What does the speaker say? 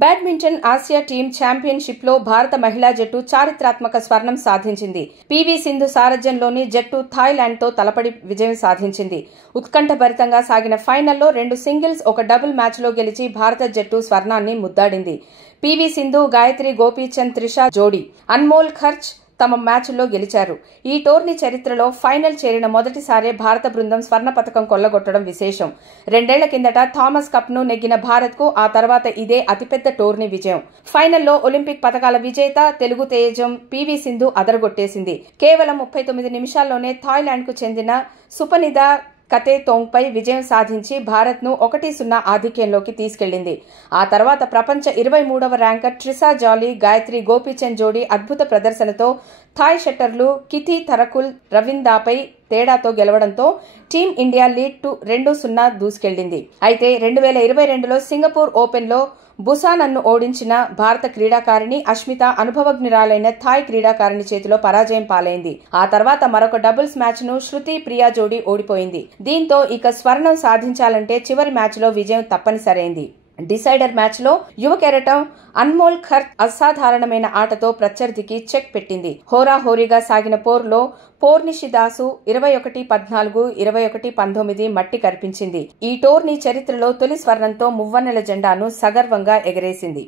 Badminton Asia team championship లో భారత మహిళా జట్టు చారిత్రాత్మక స్వర్ణం సాధించింది. పీవీ సింధు సారథ్యంలోని జట్టు థాయిలాండ్ తో తలపడి విజయం సాధించింది. ఉత్కంఠభరితంగా సాగిన ఫైనల్లో 2 సింగిల్స్, 1 డబుల్ మ్యాచ్ లో గెలిచి భారత జట్టు స్వర్ణాన్ని ముద్దాడింది. పీవీ సింధు, గాయత్రి గోపీచంద్ త్రిషా జోడీ అన్మోల్ ఖర్చ్ తమ మ్యాచ్ల్లో గెలిచారు. ఈ టోర్నీ చరిత్రలో ఫైనల్ చేరిన మొదటిసారే భారత బృందం స్వర్ణ పతకం కొల్లగొట్టడం విశేషం. 2 ఏళ్ల కిందట థామస్ కప్ ను నెగ్గిన భారత్ కు ఆ తర్వాత ఇదే అతిపెద్ద టోర్నీ విజయం. ఫైనల్లో ఒలింపిక్ పతకాల విజేత తెలుగు తేజం పీవీ సింధు అదరగొట్టేసింది. కేవలం 39 నిమిషాల్లోనే థాయిలాండ్ కు చెందిన సుపనిదా కథేతోంగ్పై విజయం సాధించి భారత్ను 1-0 ఆధిక్యంలోకి తీసుకెళ్లింది. ఆ తర్వాత ప్రపంచ 23వ ర్యాంకర్ ట్రిసా జాలీ, గాయత్రి గోపీచంద్ జోడీ అద్భుత ప్రదర్శనతో థాయ్ షట్టర్లు కిథీ థరకుల్ రవిందాపై తేడాతో గెలవడంతో టీమిండియా లీడ్ 2-0 దూసుకెళ్లింది. అయితే 2022లో సింగపూర్ ఓపెన్లో బుసానన్ను ఓడించిన భారత క్రీడాకారిణి అష్మిత అనుభవజ్ఞురాలైన థాయ్ క్రీడాకారిణి చేతిలో పరాజయం పాలైంది. ఆ తర్వాత మరొక డబుల్స్ మ్యాచ్ ను శృతి ప్రియా జోడీ ఓడిపోయింది. దీంతో ఇక స్వర్ణం సాధించాలంటే చివరి మ్యాచ్ లో విజయం తప్పనిసరైంది. డిసైడర్ మ్యాచ్ లో యువ కెరటం అన్మోల్ ఖర్చ్ అసాధారణమైన ఆటతో ప్రత్యర్థికి చెక్ పెట్టింది. హోరాహోరీగా సాగిన పోరులో పోర్నిషిదాసు 21-14, 21-19 మట్టి కరిపించింది. ఈ టోర్నీ చరిత్రలో తొలి స్వర్ణంతో మువ్వన్నెల జెండాను సగర్వంగా ఎగరేసింది.